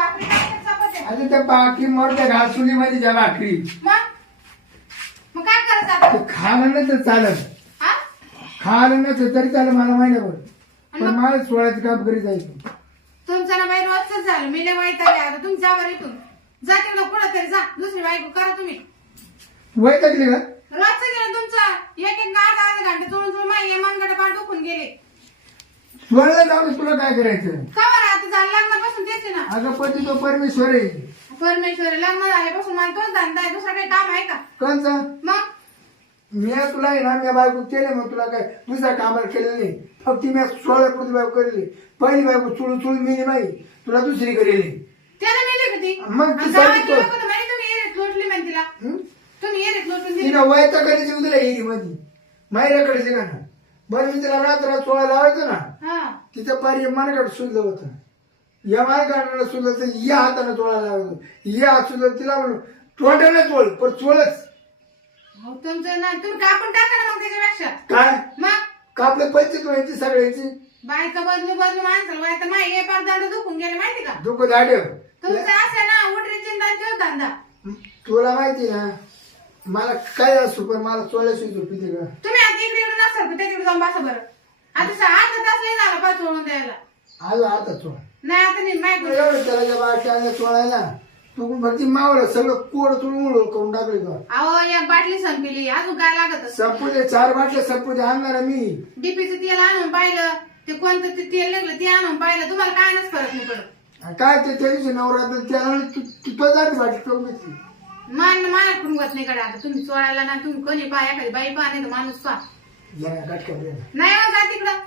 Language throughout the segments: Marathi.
भाकरी चपात्या आता त्या बाकी मोठ्या घासुली मध्ये ज्या भाकरी. मग? मग काय करायचं आता? ते खाणं नसतं चालत. हा? खाणं नसतं तरी चालत मला महिन्याभर पण मग? मला सोळाचं काम करी जायचं. तुमचं ना बाई रोजच झालं. मी लय वाईट आले आता. तुम्ही जावर इथून. जा तिकडं कुठं तरी जा. दुसरी बायको करा तुम्ही. वय टाकली का? रोजचं गेलं तुमचं. एक एक अर्धा अर्धा घंटे चोळून चोळून माझे मनगड पाठ दुखून गेले. सोळाला जाऊन तुला काय करायचं? का बरं? आता झालं लग्नापासून तेच आहे ना. अगं पती तो परमेश्वर आहे. परमेश्वरी लग्न झाल्यापासून मला तोच धंदा आहे दुसरा काही काम आहे का? कोणचा मग? मी तुला आहे ना मी बायको केले मग तुला काय दुसऱ्या कामाला केलेलं नाही. फक्त मी सोळा पुढची बायको केलेली. पहिली बायको चुळून चुळून मी माही तुला दुसरी करेली. त्याला मेली का ती? मग ती आणि सांगितलं. गावातली लोकं तर म्हणे तुम्ही एरेत लोटली म्हणे तिला. हं? तुम्ही एरेत लोटून दिली. तिनं वयता करायची उद्या येईल मध्ये मायऱ्याकडे का ना? बरं मी तिला रात्र सोळा लावायचं ना हा. तिचं पारी मनाकडे सुद्धा होतं. या मायकडे सुद्धा तर या हाताने चोळा लावायचं या सुद्धा तिला म्हणून. तोंडाने चोळ पण चोळच. अहो, तुमचं ना तुम्ही कापून टाका ना मग त्याच्यापेक्षा. काय? मग? कापले पैसे व्हायची सगळ्याची? बायचं बदलू बदलू माणसाला बाय तर माय हे पाच दंड दुखून गेले माहिती का? दुःख दाढेव तुमचं असं ना उठरी चिंता तो धंदा. तुला माहिती ना मला काय असू पण मला चोळ्याशी झोपी दे का? तुम्ही आता इकडे येऊन नसाल पण तिकडे जाऊन बसा बरं. आता सा- अर्धा तास नाही झाला पाच सोडून द्यायला. आज आता चोळ. नाही आता नाही माहिती एवढं त्याला ज्या बाटल्या चोळायला तू भरती मावलं सगळं कोड चोळून करून टाकले का अहो एक बाटली संपली अजून काय लागत? संपू दे चार बाटल्या संपू दे आणणार मी. डीपीचं तेल आणून पाहिलं ते कोणतं ते तेल निघलं ते आणून पाहिलं तुम्हाला काय नच फरक नाही पडत. आणि काय ते त्या दिवशी नवरात्र त्याला तो जाते बाटली करून घेतली मान मान खुंगत नाही कडे आता तुम्ही चोळायला ना तुम्ही कोणी पा एखादी बाई पहा नाही तर माणूस पहा. या. नाही हो जा तिकडं.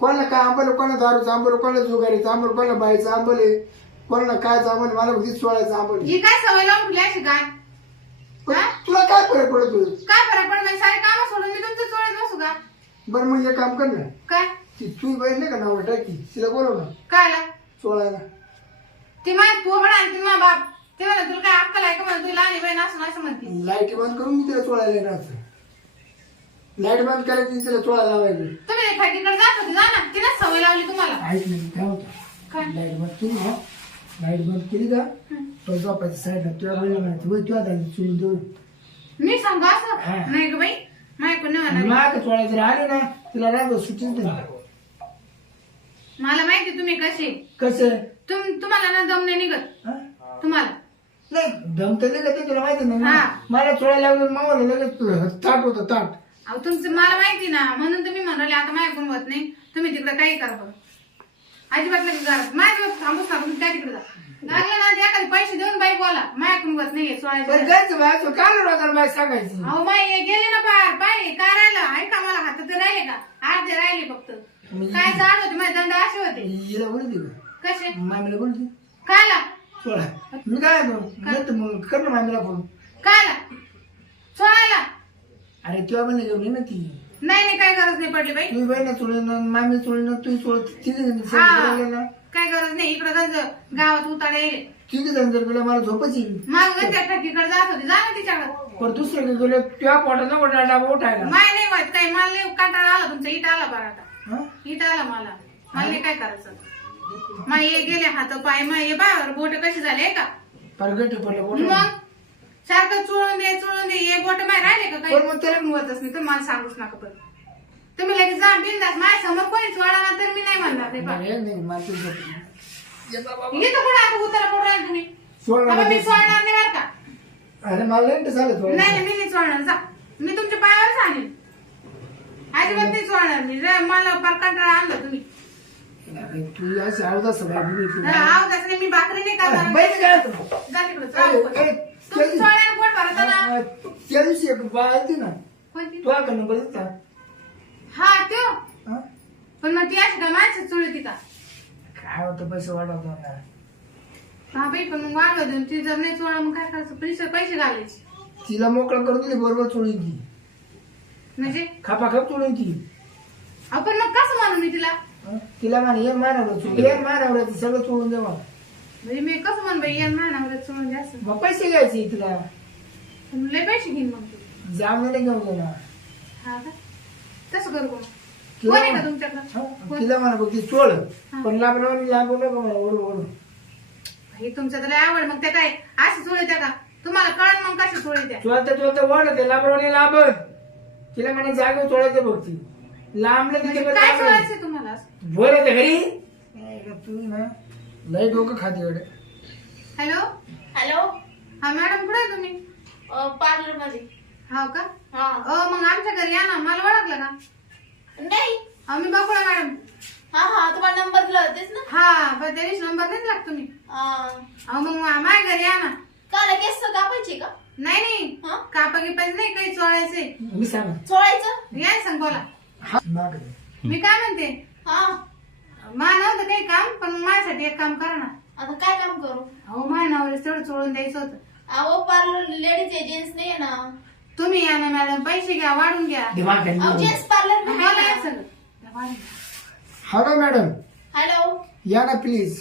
कोणाला काय आंबलं कोणाला दारूचं आंबलं कोणाला जुगारीचं आंबलं कोणाला बाईचं आंबले कोणाला काय आंबले मला उगीच सोळायचं आंबले ही काय सवय लावून ठेवली अशी काय? तुला काय फरक पडतो? काय फरक पडत नाही? सारे कामं सोडून मी तुमचं चोळत बसू का? बरं मग एक काम कर ना. काय? ती तू बाई नाही का नाव टाकी? तिला बोलव ना. काय आला? सोळायला ती माझी पोबड आणि ती माझा बाप. ते म्हणा तुला काय अक्कल आहे का? म्हणा तुला लहान बहीण असं असं म्हणते. लाइट बंद करून मी तिला सोळायला येणार लाइट बंद करायची तिला सोळा लावायची. तुम्ही फॅक्टरीकडे जात होते जा ना. तिने सवय लावली तुम्हाला. ऐक नाही काय होतं? लाइट बंद केली ना लाइट बंद केली का तो झोपायच्या साईडला तुला म्हणायचं वय तुला देऊ मी सांगू असं. नाही ग बाई नाही माग सोळा जर आली ना तिला राहतो सुटीच नाही मला माहिती तुम्ही कसे. कसं? तुम तुम्हाला ना दम नाही निघत. हा? तुम्हाला. नाही दम तर नाही का ते तुला माहिती नाही हा. ना मला सोळा लागलं मावाला लगेच ताट होतं ताट. अहो तुमचं मला माहिती ना. म्हणून तुम्ही म्हणाले आता माझ्याकडून होत नाही. तुम्ही तिकडे काही करा बघा अजिबात नाही घरात माझ्यावर थांबूच ना तुम्ही काय तिकडे जा. लागलं ना एखादे पैसे देऊन बाई बोला. माझ्याकडून होत बरं जायचं बाय रोगाला बाय सांगायची? अहो माई हे गेले ना बाहेर पाय काय राहिलं? ऐका मला हातात? राहिले का? अर्धे राहिले फक्त. काय झाड होते? माझे दंड असे होते. हिला कसे? मामीला कायला सोळा. मी काय करू? नाही तर मग कर ना मामीला फोन. अरे तुला पण घेऊन ये ना ती. नाही नाही काही गरज नाही पडली बाई. तुम्ही बहिणी चोळीन मामी चोळीन तू चोळ तिथे हा. ना काय गरज नाही. इकडे गंज गावात उतारे. तिथे जण जर गेलं मला झोपच येईल मग त्या ठकीकडे जात होती. जा ना तिच्याकडे. पण दुसऱ्या गेलो तुझ्या पोटात नको डाबा उठायला. माय नाही होत काही मला नाही कंटाळा आला तुमचा. इट आला बरं आता. हा? इट आला मला. मला नाही काय करायचं. माय हे गेले हात पाय. माय हे बाय बोट कशी झाले का? परगट पडलं पोट मग? सारखं चोळून दे चोळून दे. हे बोट माय राहिले का काही? पण मग त्याला होतच नाही. तुम्ही मला सांगूच नका पण तुम्ही लगेच जा बिंदास. माझ्यासमोर कोणी चोळा ना तर मी नाही म्हणणार. नाही बा. अरे नाही मला ते झोप ये बाबा. इथं कुठं आता उतारा पडू राहिले तुम्ही. बाबा, मी. सोडणार नाही बरं का. अरे मला लेट झालं थोडं नाही नाही, मी नाही सोडणार. जा. मी तुमच्या पायावर आणेल अजिबात नाही सोडणार मी. रे, मला फार कंटाळा आणला तुम्ही. अरे तू अशी हा, आहो तसं नाही, मी भाकरी नाही करणार बैठ काय तू? जा तिकडं, जा अरे, उभं. अरे, तुम्ही सोडणार पोट भरता ना त्या दिवशी एक बाय आलती ना कोणती? तू का नंबर दिसता हा त्यो. हा? पण मग ती अशी काय माणसं चुळी का? काय होतं पैसे वाढवतो ना हा बाई पण मग वाढव देऊन ती जर नाही चोळा मग काय करायचं? पैसे पैसे घालायचे. तिला मोकळं करून दिली बरोबर चोळीन ती. म्हणजे? खापाखाप चोळीन ती. आपण मग कसं म्हणू मी तिला? हा? तिला म्हणे ये मानावर चोळ ये मानावर सगळं चोळून देवा म्हणजे मी कसं म्हण बाई यांना मग पैसे घ्यायचे तिला पण लय पैसे घेईन मग तू. जाम नाही घेऊन देणार हा का? तसं करू का? मग? तिला कोण आहे का म्हण- तुमच्याकडं? हा? कोण? तिला म्हणा बघ ती चोळ. पण लांबल्यावर लागू नको मला ओढू ओढू हे तुमचं तर लय आवड. मग ते काय अशी चोळी त्या का? तुम्हाला कळण मग कशी चोळी त्या चोळता चोळता वाढत आहे लांबरवाणी लांब. तिला म्हणे जागे चोळायचं बघ ती लांबलं तिथे काय चोळायचं तुम्हाला? असं? बोलत घरी. नाही का तू ना लय डोकं खाते हॅलो? हॅलो? हा मॅडम कुठे आहे तुम्ही? पार्लरमध्ये हो का? हा. अ मग आमच्या घरी या ना मला ओळखलं का नाही. अहो, मी बकुळा मॅडम. हा हा तुम्हाला नंबर दिला होतेच ना? हा पण त्या दिवशी नंबर नाही लागतो तुम्ही. हा. अहो मग माझ्या घरी या ना. का रे केस कापायची का? नाही नाही. हा? कापा गिपायचं नाही काही चोळायचे. मी सांग. चोळायचं? या सांग बोला हा. माग. मी काय म्हणते? हा. मा नव्हतं काही काम पण माझ्यासाठी एक काम करा ना. आता काय काम करू? अहो माझ्या नावावर तेवढं चोळून द्यायचं होतं. अहो पार्लर लेडीज आहे जेंट्स नाही आहे ना. तुम्ही या ना मॅडम पैसे घ्या वाढून घ्या. दिमाग अहो. जेंट्स पार्लर सगळं वाढून घ्या. हॅलो मॅडम हॅलो या ना प्लीज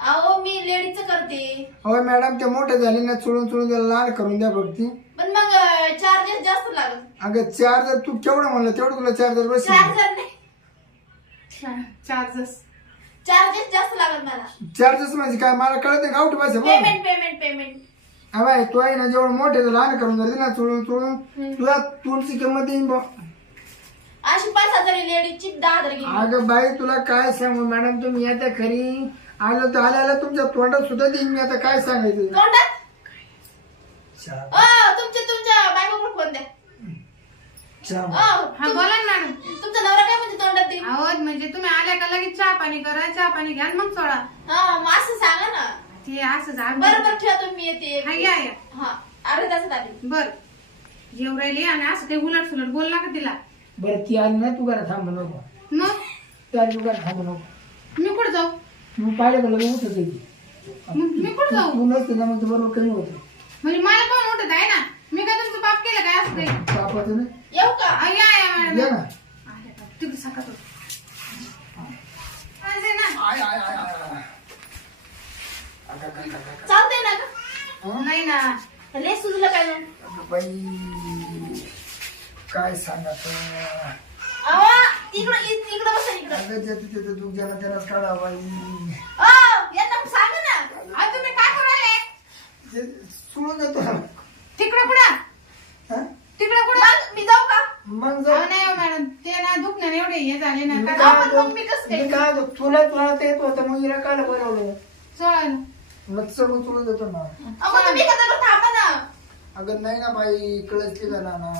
अहो मी लेडीजचं करते. हो मॅडम ते मोठे झाले ना चोळून चोळून त्याला लाल करून द्या बघती पण मग चार्जेस जास्त लागत अगं चार्जर तू केवढं म्हणलं तेवढं तुला चार्जर बस चार्जर नाही. चार्जेस चार्जेस जास्त लागत मला. चार्जेस म्हणजे काय? मला कळत नाही गावठी भाषा बोल पेमेंट पेमेंट पेमेंट हा बाय तू आहे ना जेवढं मोठे तर लहान करून जाते ना चोळून चोळून तुला तुळशी किंमत येईन बुवा. अशी पाच हजार लेडीजची दहा हजार अगं बाई तुला काय सांगू? मॅडम तुम्ही आता खरी. आलो तर आल्या आल्या तुमच्या तोंडात सुद्धा देईन मी. आता काय सांगायचं? तोंडात अ, तुमच्या तुमच्या बायकोकडे फोन द्या चहा हा बोला ना मॅडम. तुमचा नवरा काय म्हणते तोंडात देईन अहो म्हणजे तुम्ही आल्या का लगेच चहा पाणी करा चहा पाणी घ्या आणि मग सोडा. हा मग असं सांगा ना. ते असं झाड बरं बरं ठेवा तुम्ही येते. हा या या. हा अर्ध्या तासात आली. बर. जेव राहिली आणि असं काही उलट सुलट बोलला का तिला? बरं ती आली ना तू घरात थांबू नको. मग? ती आली तू घरात थांबू नको. मी कुठं जाऊ? तू पाहिलं का लगेच उठत येते मग मी कुठं जाऊ? तू नसते ना मग ते बरोबर कमी होतं. म्हणजे मला पण उठत आहे ना? पाप केलं काय असं काही? कापाचं ना येऊ का? अहो, या या मॅडम या. ना. आले का? तिकडे सांगत होते. चालतंय ना. आय आय आय आय आय. अगं, अगं, अगं, ना का हं? नाही ना. लय सुजलं काय मग अगं बाई काय सांगायचं अहो इकडं इ- इकडं बसा इकडं. अगं ज्याचं त्याचं दुःख ज्याला त्यालाच काढा बाई. अ, यांना सांगा ना. अहो, तुम्ही काय करायले ते सोडून देतो ना तिकडं कुठं हं? तिकडं कुठं मग मी का मग अहो, नाही हो मॅडम. ते ना दुखण्याने एवढे हे झाले ना मी काय काय आपण होतो- मग मी कसं काय? मी काय होतो, तुला तुला ते येत होतं मग हिला कायला बोलावलं? मग सगळं सोडून देतो ना. अहो, तुम्ही एखादा वेळ थांबा ना. अगं नाही ना बाई कळच की ना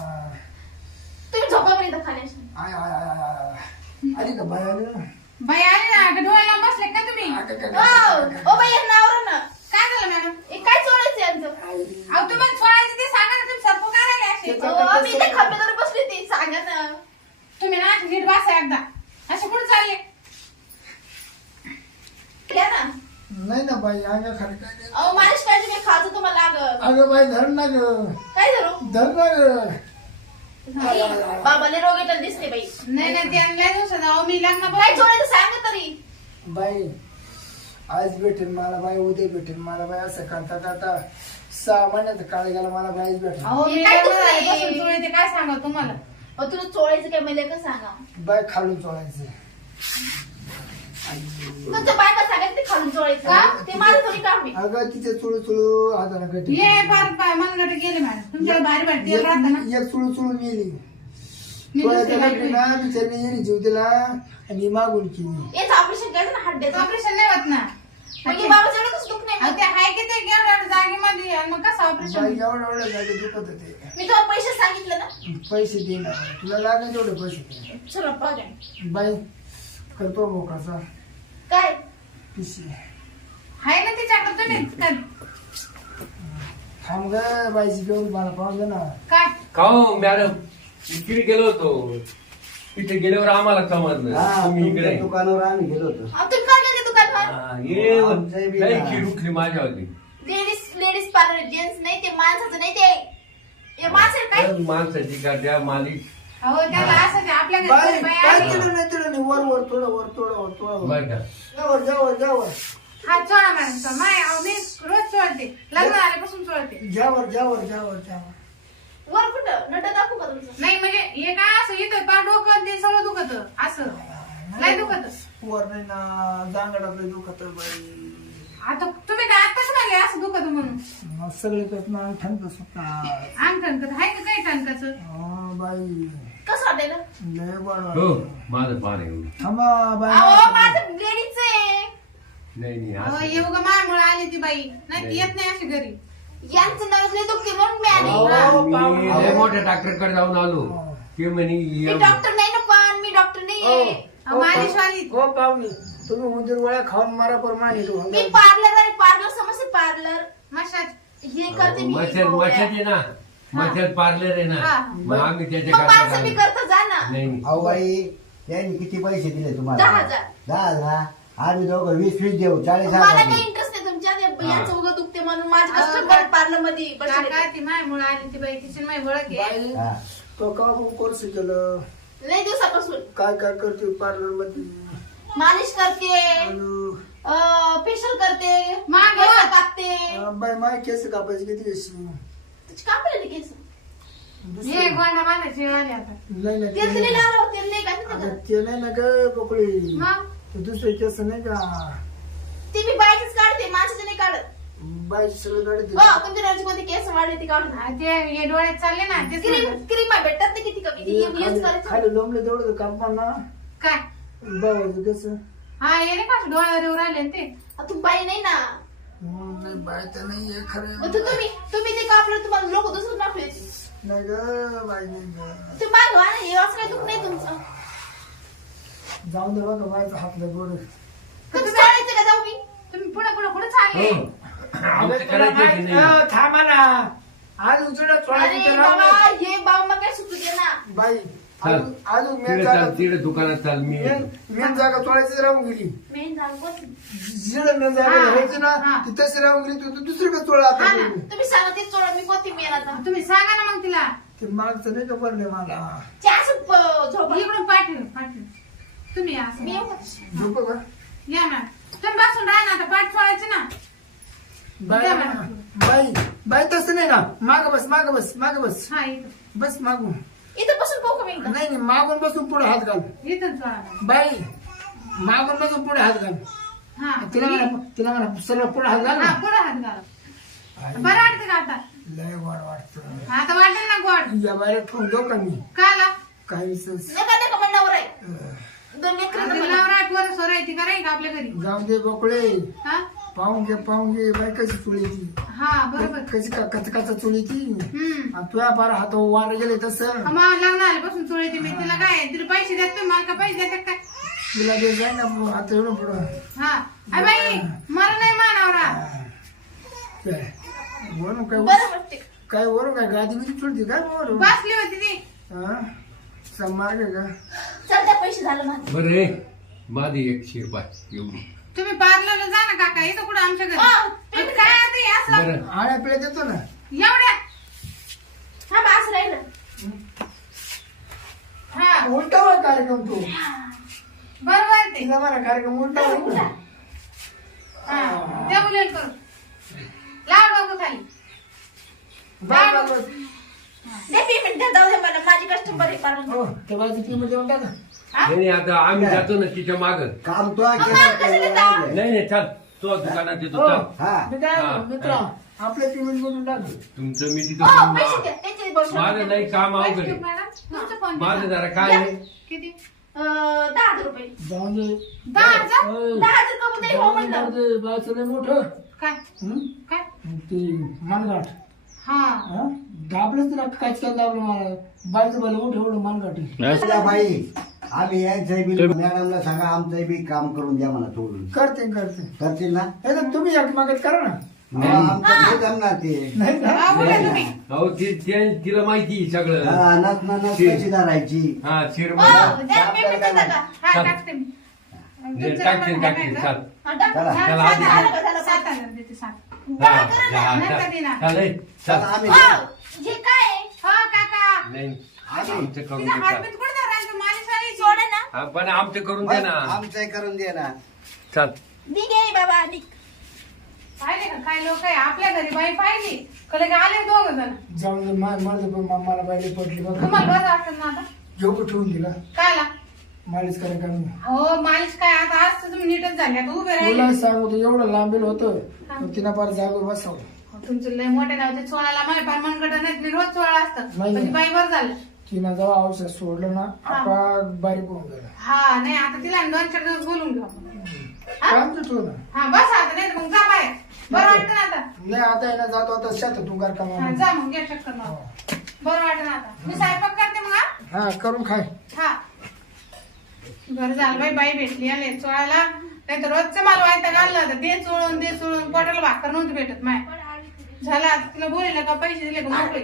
तुम्ही झोपा इथं खाण्याशी आय आय आय आय आय. आली का बाई आली ना? बाई आली ना आता डोळ्याला बसले का तुम्ही. अगं, ओ अगं, अगं. ओ बाई यांना आवरा ना. काय झालं मॅडम? हे काय चोळायचं यांचं? आई. अहो तुम्हाला सोळायचं ते सांगा ना तुम्ही सरपू काय राहिले असे अहो, मी इथे ती सांगा ना. तुम्ही ना नीट बसा एकदा. असे कुठे चालले. ना. नाही ना बाई अंगा खाली काय नाही. अहो मालिश पाहिजे मी खाजं तुम्हाला लागत अगं बाई धर ना ग. काय धरू? धर ना ग. बाबाले रोग येतात दिसते बाई. नाही नाही ते आणल्या दिवसात अहो मी लग्न काय बघ चोळायचं सांगा तरी. बाई आज भेटेल मला बाई उद्या भेटेल मला बाई असं करता करता सहा महिन्यात काळ गेला मला बाईच भेटेल. अहो मी काय आहे? चोळते सांगा तुम्हाला? अहो तुला चोळायचं काय मला का सांगा? बाई खालून चोळायचं. तुमच्या बायका सांगायचं? ते खालून चोळायचं. का? ते माझं थोडी काम आहे. अगं तिचे चुळू चुळू हाताला कटी ये फार पाय मनगट गेले मॅडम. भारी भारी तेल राहतं ना? एक चुळू चुळून गेली मी चोळायचं दुसरी लागली ना बिचारी येणे जीव दिला आणि मागून केली. याचं ऑपरेशन करायचं ना हड्ड्याचं ऑपरेशन नाही होत ना. म्हणजे बाबाचं एवढं कसं दुख नाही. मग? ते हाय किती एवढ्या जागेमध्ये? आणि मग कसं बाई ऑपरेशन एवढं एवढं जागे दुखत होते. मी तुम्हाला पैसे सांगितलं ना? पैसे दे ना. तुला लागेल तेवढे पैसे दे. चला पाहूया बाई करतो मोकाचा काय? पिशी. हाय ना तिच्याकडे तुम्ही? काय- थांब ग बाईची घेऊन मला पाहून दे ना. काय? का हो मॅडम इकडे गेलो होतो. तिथे गेल्यावर आम्हाला समजलं हा, तुम्ही तुमच्या इकडे. दुकानावर आम्ही गेलो होतो. अहो, तुम्ही हा, ये आमचंही बी लई ना. खीर उठली माझ्यावरती लेडीज लेडीज पार्लर जेंट्स नाही ते माणसाचं नाही ते. हे माणसं काय? माणसाची का त्या मालिक. अहो त्याला असं ते आपल्या घरी बाई कोणी बाई काय आली. केलं नाही तुला? नाही वर वर थोडं वर थोडं वर थोडं वर. बर का. जावर जावर जावर हा चोळा मॅडम चोळा. माय अहो, मी रोज चोळते. लग्न आल्यापासून चोळते. जावर जावर जावर जावर वर कुठं? नट दाखवू का तुमचं? नाही म्हणजे हे काय असं इथं पार डोकं ते सगळं दुखत. असं. लय दुखत. नाही ना जांगडात दुखत बाई. आता तुम्ही काय आताच म्हणले असं दुखत म्हणून? मग सगळे करत ना ठणक सुटणार अंग ठणकत आहे का काही ठणकाचं बाई. कसं लय हो वाटलं. माझं पार आहे थांबा अहो बाई माझं लेडीच आहे. नाही नाही अहो, असं येऊ ग आली ती बाई. नाही ती येत नाही अशी घरी. यांचं नवस लय दुखते म्हणून मी आली. अहो, मी लय मोठ्या डॉक्टरकडे जाऊन आलो. ते म्हणे मी ये- डॉक्टर नाही ना पण मी डॉक्टर नाहीये. अहो, मालिश वाली हो पाहुणे तुम्ही उंदीर गोळ्या खाऊन मारा पर मागे तू. मी पार्लर आहे पार्लर समजते पार्लर? मशाज. हे करते मी मच्छर मच्छर आहे ना. मच्छर पार्लर आहे ना. मग आम्ही त्याच्या मग माणसं मी काय करता जा ना. नाही नाही. अहो बाई त्यांनी किती पैसे दिले तुम्हाला? दहा हजार. दहा हजार? आम्ही दोघं वीस वीस देऊ. चाळीस मला हजार काही देऊ. इंटरेस्ट नाही तुमच्या ते हा. यांचं उगं दुखते म्हणून माझे कस्टमर पार्लरमध्ये काका बसले. ती मायमुळे आली. ती बाई तिची माय ओळख आहे. बाई हा. तो का कोर्स केलं? लय दिवसापासून. काय काय करते? पार्लरमध्ये. मालिश करते. आणि, फेशियल करते. मागे. केस अं, बाई माय केस कापायची किती अशी? तुझी कापलेली केस? दुसरी- गोंडा बांधायची आली आता नाही नाही, तेल ते. लावलं तेल नाही का आता तिथं? ते नाही ना ग मग? ते दुसरे केस नाही का? ती मी बायचीच काढते माणसाचे नाही काढत. बाईची सगळं गाडी हो तुमच्या केस वाढले ती काढून ते हे डोळ्यात चालले ना ते क्रीम भेटतात ना किती कमी? ती यूज खाली करायचं? खाली लोंबले तेवढं कापा काय? बाबाचं केस. हा ये नाही का डोळ्यावर येऊ राहिले ना ते? आ, तू बाई नाही ना. हम्म, नाही बाय तर नाही आहे. मग खरं तू तुम्ही तुम्ही ते कापलं तुम्हाला लोक दुसरं टाकले नाही ग बाई नाही ग. तुम्ही मागवा ना हे असं काही दुःख नाही तुमचं. जाऊन दे बघा बायचा हातला गोड कधी चालायचं का जाऊ मी? तुम्ही पुढे पुढे कुठे चालले. हो. नाही थांबा ना. आज अरे सोडायचं बाबा हे बाबा मग काय सुटू दे ना बाई अजून अजून मेन तिकडे जागा चाल तिकडे दुकानात चाल मी मेन मेन जागा सोडायची राहून गेली. मेन जिकडे जागा हा, राहायची ना हा. ती तशी राहून गेली तू तू दुसरीकडे सोडा आता हा ना. तुम्ही सांगा ते चोळा मी कोणती मेल आता? तुम्ही सांगा ना मग तिला. ते मागचं नाही का पडले मला? चहा झोप इकडून पाठव पाठव तुम्ही असं मी येऊ का? झोप का? या मॅम तुम्ही बसून राहा ना आता पाठ सोडायची ना. बाई. बाई बाई तसं नाही ना. माग बस माग बस माग बस. हा इथं. बस मागून. इथं बसून पाहू का मी? नाही नाही मागून बसून पुढे हात घाल. बाई मागून बसून पुढे हात घाल. हा. तिला म्हणा तिला म्हणा सर्व पुढे हात घाल हा ना पुढे हात घाला. बरं वाटतं का आता? लय वाटत. आता वाटेल ना गोड? या बाहेर ठेवून जाऊ का मी? काला? काही विशेष. नका नका म्हणणार आहे. दोन लेकरं ना मला. नवरा पोरं सोरायची करायची का आपल्या घरी? जाऊ दे बोकळे. हा? पाहून घे पाहून घे बाई कशी चुळीची हा बरोबर. कशी का कच कच चुळीची हम्म. आणि तुझ्या बारा हात वार गेले तसं. मग लग्न आल्यापासून चोळीची मी. तिला काय तिला पैसे देत तुम्ही मला का पैसे देतात काय? तुला दे जाय ना आता एवढं पुढं. हा. अरे बाई मला नाही मानावरा. काय? वरून काय बरं वाटते काय वरून काय गादी बिदी चुळती काय वरून? बसली होती ती. हा? मार्ग आहे का? चल त्या पैसे झालं माझं. बरं माझी एकशे पाच एवढी. तुम्ही पार्लरला जा ना काका. इथं कुठं आमच्या घरी? हा, पण काय आता हे असं? बरं आणि आपल्याला देतो ना. एवढ्या? हा बा असं राहिलं हा. उलटा होय कार्यक्रम तो. बरोबर ते. तिला म्हणा कार्यक्रम उलटा. होय हा. त्या मुलीला करू. लाव डोकं खाली. बस, बस, बस. दे पेमेंट द्या जाऊ दे मला माझी कस्टमर आहे पार्लर हो त्या बाजू पेमेंट देऊन टाका. नाही नाही, आता आम्ही जातो ना तिच्या माग. काम तो केलं केलं. नाही नाही चाल तो दुकानात येतो हो. चाल. हा. मी काय हा, मित्र हा. आपले पेमेंट करून टाक. तुमचं मी हो तिथं पैसे द्या त्यांचे बसून माझं नाही काम अवघड आहे. मॅडम तुमचा फोन माझं जरा काय आहे? किती? दहा हजार रुपये. जाऊन दे. दहा हजार? ओय, दहा हजार कमवून तरी हो जाऊन दे, म्हणलं. जाऊन दे, बाळचं लय मोठं. काय? हं? काय? ते मनगाठ हा हा? दाबलंच तुला काय काय दाबलं मला बायचं भलं मोठं एवढं. त्या बाई आम्ही यांचं बी मॅडमला सांगा आमचं बी काम करून द्या मला थोडं करते करते करतील ना हे तर तुम्ही एक मागत करा ना हा, आमचं नाही जमणार ते नाही हा, बोला तुम्ही अहो ती ते- तिला माहिती आहे सगळं हा, नस न ते- कशी धरायची हा हो द्या देता हा चाल. टाकते मी तुमचं नंबर चाल हा, टाक. चला. हा, चला, सात आधी हजार झालं, झालं. सात हजार देते सात हा, दहा करा ना. हा, नंतर. देणार. चाल. आम्ही हो, हे काय आहे? हो काका. नाही आमचं करून तिचा दे कुठे सोडा ना. हा, पण आमचं करून दे ना आमचं करून दे ना चाल. निघ ये बाबा निघ. पाहिले का? काय लोक आहे? आपल्या घरी बाई पाहिली. कले का आले दोघ जण? जाऊन दे मा- मला पण मा- मला बायले पडली बघ. तुम्हाला बरं वाटत ना आता? घेऊ ठेवून दिला. कायला मालिश करायला का? मी हो मालिश काय? आता आज तुम्ही नीटच झाले. आता उभे राहिले. तुला सांगतो एवढं लांबील होतं. पण तिनं फार जागेवर तुमचं लय मोठे नाव ते चोळाला माय फार मनगट नाही मी रोज चोळा असतात नाही, पण नाही. बाईवर झालं. तिनं जेव्हा औषध सोडलं ना आपण बारीक होऊन गेला. हा नाही आता तिला दोन चार दिवस बोलून घेऊ आपण. हा? काम तू ना. हा बस आता नाही तर मग जा बाहेर. बरं वाटतं ना आता? नाही आता येणं जातो आता शेतात तू कर हा, जा मग घ्या चक्कर मारून. बरं वाटतं ना आता. मी स्वयंपाक करते मग हा? हा करून खाय. हा. बरं झालं बाई बाई भेटली आले चोळायला. नाही तर रोजचं मला वायता घाललं होतं. ते चोळून ते चोळून. पोटाला भाकर नव्हती भेटत माय. झालं तिला बोलले का पैसे दिले का मोकळे?